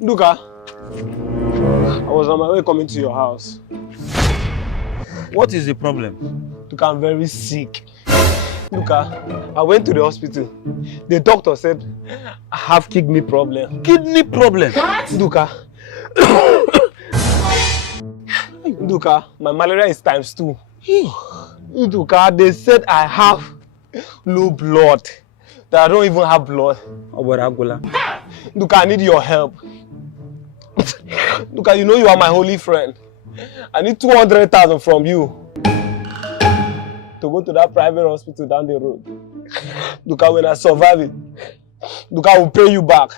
Nduka, I was on my way coming to your house. What is the problem? Nduka, I'm very sick. Nduka, I went to the hospital. The doctor said I have kidney problem. Kidney problem? What? Nduka. Nduka, my malaria is ×2. Nduka, they said I have low blood. That I don't even have blood. Nduka, I need your help. Nduka, you know you are my holy friend. I need 200,000 from you to go to that private hospital down the road. Nduka, when I survive it, Nduka, I will pay you back.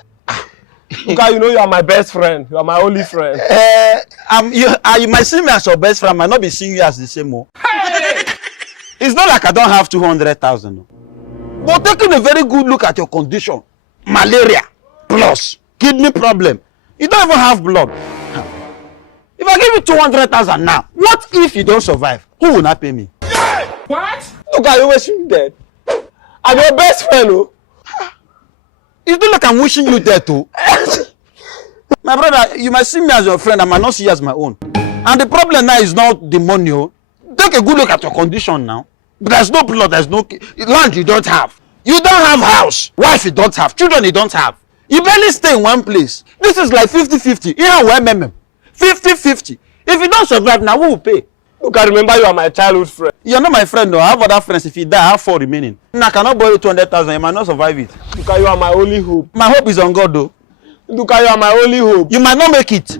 Nduka, you know you are my best friend. You are my only friend. You might see me as your best friend. I might not be seeing you as the same. Hey! It's not like I don't have 200,000. But taking a very good look at your condition, malaria plus kidney problem, you don't even have blood. If I give you 200,000 now, what if you don't survive? Who will not pay me? What? Nduka, you wish me dead. I'm your best friend, oh. It's not like I'm wishing you dead too. My brother, you might see me as your friend, I might not see you as my own. And the problem now is not the money. Oh. Take a good look at your condition now. There's no blood, there's no land you don't have. You don't have house, wife you don't have, children you don't have. You barely stay in one place. This is like 50-50. Here we are, 50-50. If you don't survive now, who will pay? Look, I remember you are my childhood friend. You're not my friend, though. I have other friends. If you die, I have 4 remaining. I cannot borrow 200,000. You might not survive it. Look, you are my only hope. My hope is on God, though. Look, you are my only hope. You might not make it.